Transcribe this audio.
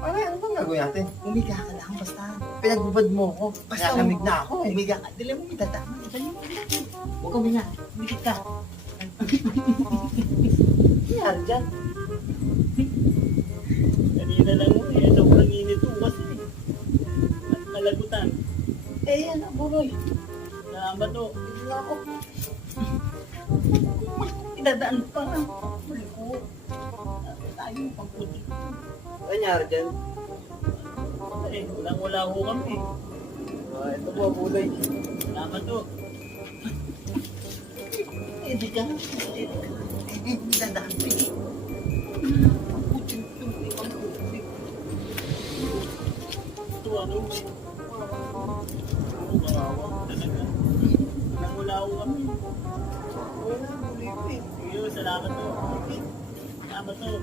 Ano bang gagawin natin? Umiga ka lang, basta. Pinagbubad mo ako. Basta Nakamig na ako eh. Umiga ka. Dili mo itadama. Huwag ka umiga. Umigit ka. Nangyari dyan. Kanina lang mo eh, sobrang init po kasi. At malagutan. Eh yan, buloy. Salamat to. Hindi na ako. Idadaan pa. Muli ko. Tayo pagputi. Ano nangyari dyan? Eh, walang-wala ho kami. Ito po, buloy. Salamat to. Eh, di ka. Idadaan pa eh. Ito ano eh. Kawawa talaga. Walang-wala ho kami. Wala, buloy ko eh. Sige, salamat to. Salamat to.